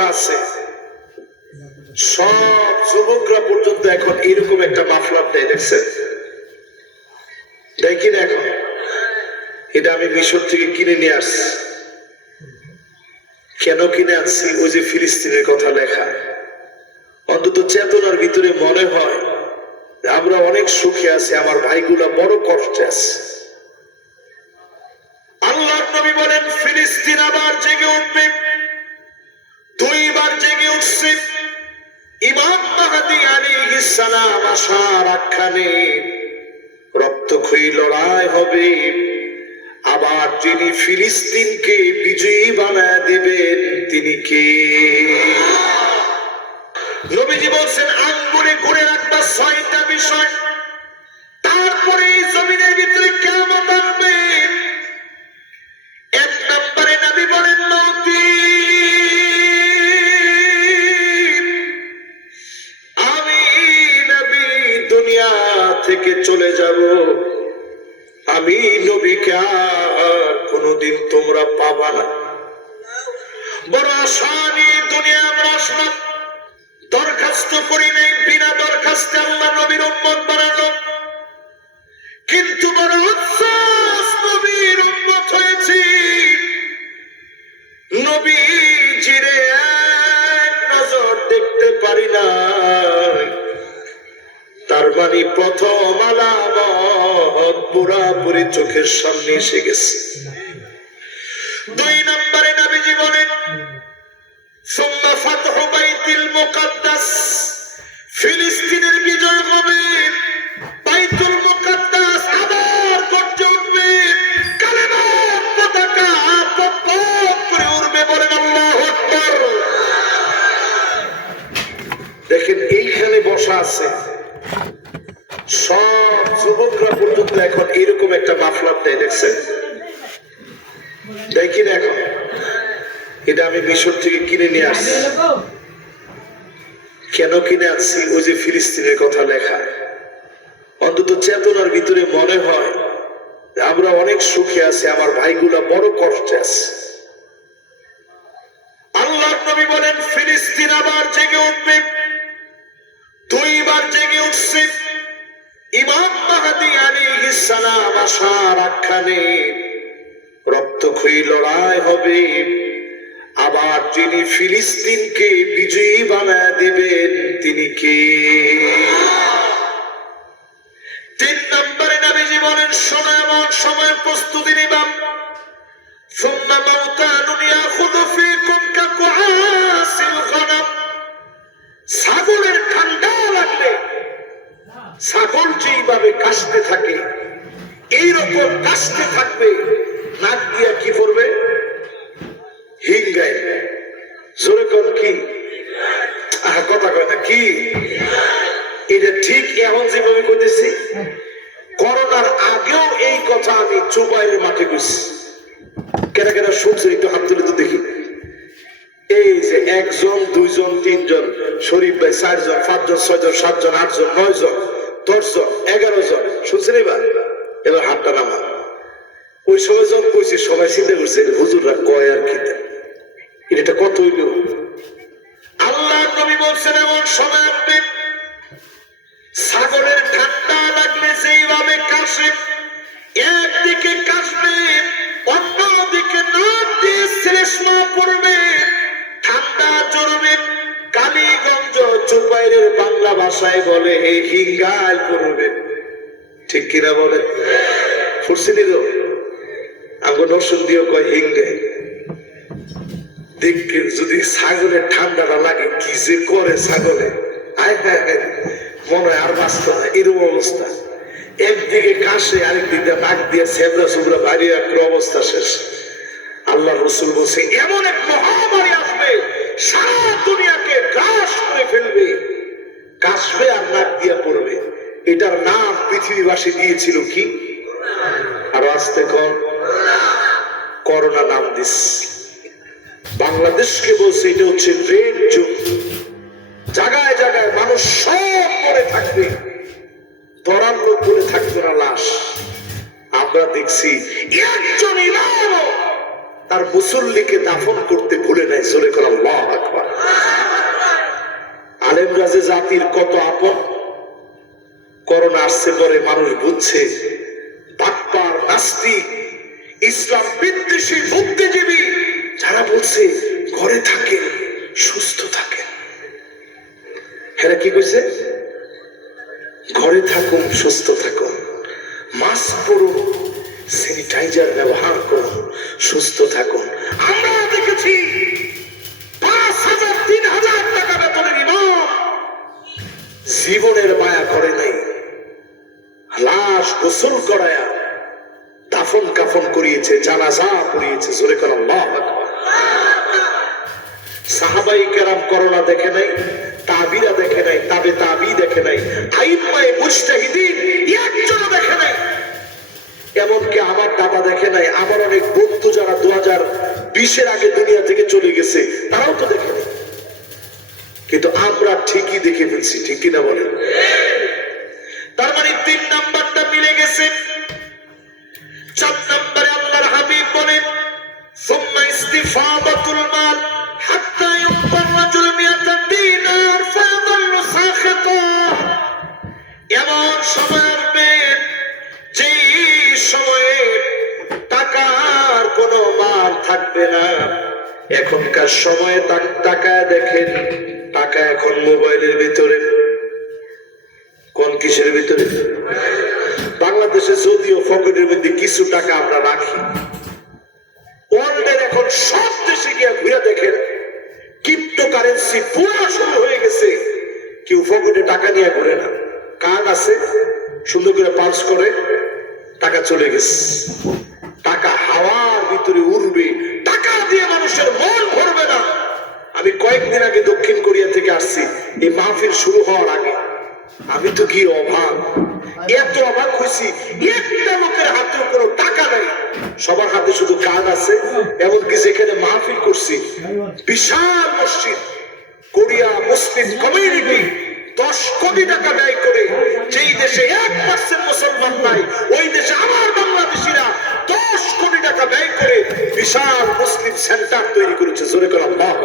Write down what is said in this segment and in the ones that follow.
বসা আছে। সব যুবকরা পর্যন্ত এখন এরকম একটা মাফলার দেয়, দেখছেন? দেখি না এখন? এটা আমি মিশর থেকে কিনে নিয়ে আসছি। কেন কিনে আনছি? ওই যে ফিলিস্তিনের কথা লেখা। অন্তত চেতনার ভিতরে মনে হয়, আমরা অনেক সুখে আছি, আমার ভাইগুলা বড় কষ্টে আছে। সালাম আসার আখ্যানে রক্তক্ষয়ী লড়াই হবে। আবার যিনি ফিলিস্তিনকে বিজয়ী বানায় দেবেন, তিনি কে? নবীজি বলছেন আঙ্গুরে করে রাখবা ছয়টা বিষয়। থেকে চলে যাব। আমি নবীকে আর কোনোদিন তোমরা পাবা না। বড় আশা নিয়ে দুনিয়া আমরা আসলাম। দরখাস্ত করি নাই, বিনা দরখাস্তে আল্লাহ নবীর উম্মত কোরবানি প্রথম আলামত পুরাপুরি চোখের সামনে এসে গেছে। দুই নম্বরে নবীজি বলেন, সুম্মা ফাতহু বাইতিল মুকাদ্দাস। ফিলিস্তিনের বিজয় হবে। সব যুবকরা পর্যন্ত এখন এরকম একটা মাফলার দেয়, দেখছেন? দেখি না এখন? এটা আমি মিশর থেকে কিনে নিয়ে আসছি। কেন কিনে আনছি? ওই যে ফিলিস্তিনের কথা লেখা। অন্তত চেতনার ভিতরে মনে হয়, আমরা অনেক সুখে আছি, আমার ভাইগুলা বড় কষ্টে আছে। আলাইহিস সালাম আসার আখ্যানে রক্তক্ষয়ী লড়াই হবে আবার যিনি ফিলিস্তিনকে বিজয়ী বানায় দেবেন তিনি কে তিন নম্বরে নবীজি বলেন সময় এমন সময় প্রস্তুতি নিবাম ثم موتان ياخذ فيكم ছাগল যেইভাবে কাশতে থাকে, এইরকম কাশতে থাকবে, নাক দিয়া কি করবে হিঙ্গাই জোরে কর কি? কথা কয় না, কি? এটা ঠিক এমন যেভাবে কইতেছি, করোনার আগেও এই কথা আমি চুপাইয়ের মাঠে গেছি কেনা কেনা শুনছেন একটু হাত তুলে তো দেখি। এই যে একজন, দুইজন, তিনজন, শরীফ ভাই চারজন, পাঁচজন, ছয়জন, সাতজন, আটজন নয় জন দশ জন, এগারো জন, শুনছেন এবার? এবার হাতটা নামা। ওই সময় যখন কইছি, সবাই চিন্তা করছে হুজুররা কয় আর কি এটা কত হইল। আল্লাহ নবী বলছেন এমন সময় আসবে ছাগলের ঠান্ডা লাগলে যেইভাবে কাশে, একদিকে কাশবে, অন্যদিকে নাক দিয়ে শ্লেষ্মা পড়বে ঠান্ডা জড়বে কালীগঞ্জ চুপাইরের বাংলা ভাষায় বলে এই হিঙ্গাল পড়বে ঠিক কিনা বলে? ফুরসিনি তো আমাকে নরসুন দিয়েও কয় হিঙ্গাই দেখবে যদি ছাগলের ঠান্ডাটা লাগে, কি যে করে ছাগলে। আয় হ্যাঁ হ্যাঁ মনে আর বাঁচত না, এরকম অবস্থা। একদিকে কাশে, আরেকদিকে দিয়ে নাক দিয়ে সেবরা সুবরা বাইরে একটা অবস্থা শেষ। আল্লাহ রসুল বলছে, এমন এক মহামারী আসবে, সারা দুনিয়াকে গ্রাস করে ফেলবে। কাশবে আর নাক দিয়ে পড়বে। এটার নাম পৃথিবীবাসী দিয়েছিল কি? আর আসতে কন করোনা নাম দিস। বাংলাদেশকে বলছে এটা হচ্ছে রেড জোন। জায়গায় জায়গায় মানুষ সব পড়ে থাকবে। পড়ার লোক থাকবে না লাশ। আমরা দেখছি একজন তার মুসল্লিকে দাফন করতে ভুলে নেয় জোরে করে আল্লাহ আকবার। আলেমরা যে জাতির কত আপন? করোনা আসছে পরে মানুষ বুঝছে বাটপার নাস্তিক, ইসলাম বিদ্বেষী, বুদ্ধিজীবী, যারা বলছে ঘরে থাকেন, সুস্থ থাকে এরা কি কইছে? ঘরে থাকুন, সুস্থ থাকুন। মাস্ক পরুন, স্যানিটাইজার ব্যবহার করুন, সুস্থ থাকুন। আমরা জীবনের মায়া করে নাই। লাশ গোসল করায়া দাফন কাফন করিয়েছে, জানাজা করিয়েছে জোরে কর আল্লাহু আকবার। সাহাবাই কেরাম করোনা দেখে নাই, তাবিরা দেখে নাই, তাবে তাবি দেখে নাই আইম্মায়ে মুজতাহিদিন একজনও দেখে নাই। এমনকি আমার দাদা দেখে নাই, আমার অনেক বন্ধু যারা দু হাজার বিশের আগে দুনিয়া থেকে চলে গেছে, তারাও তো দেখে নাই। কিন্তু আমরা ঠিকই দেখে ফেলছি, ঠিক কিনা বলেন? তার মানে তিন নাম্বারটা মিলে গেছে। চার নাম্বারে আল্লাহর হাবিব বলেন, সুম্মা মাল হাত্তা রাজুল মিয়াতা এমন সময় আসবে যে সময়ে টাকার কোনো মাল থাকবে না। এখনকার সময়ে তাকায় দেখেন টাকা এখন মোবাইলের ভিতরে? কোন কিসের ভিতরে? বাংলাদেশে যদিও পকেটের মধ্যে কিছু টাকা আমরা রাখি, ওয়ার্ল্ডের এখন সব দেশে ঘুরে দেখেন ক্রিপ্টো কারেন্সি পুরো শুরু হয়ে গেছে। কেউ পকেটে টাকা নিয়ে ঘুরে না। কার্ড আছে, সুন্দর করে পাঞ্চ করে, টাকা চলে গেছে। টাকা হাওয়ার ভিতরে উড়বে, টাকা দিয়ে মানুষের মন ভরবে কয়েকদিন আগে দক্ষিণ কোরিয়া থেকে আসছি। এই মাহফিল শুরু হওয়ার আগে। আমি তো কি অভাব? এত অবাক হয়েছি। একটা লোকের হাতেও কোনো টাকা নাই। সবার হাতে শুধু কার্ড আছে, এমনকি যেখানে মাহফিল করছি, বিশাল মসজিদ, কোরিয়া মুসলিম কমিউনিটি, দশ কোটি টাকা ব্যয় করে যেই দেশে এক পার্সেন্ট মুসলমান নাই, ওই দেশে আমার বাংলাদেশিরা দশ কোটি টাকা ব্যয় করে বিশাল মুসলিম সেন্টার তৈরি করেছে। জোরে করে আল্লাহু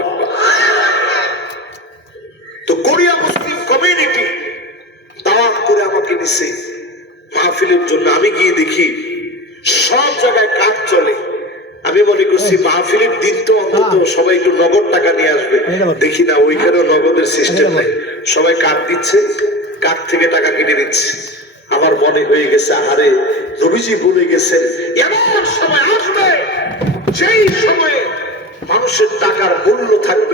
দেখি না ওইখানেও নগদের সিস্টেম নাই। সবাই কার্ড দিচ্ছে কার্ড থেকে টাকা কিনে দিচ্ছে আমার মনে হয়ে গেছে আরে নবীজি ভুলে গেছেন এমন সময় আসবে সেই সময়ে মানুষের টাকার মূল্য থাকবে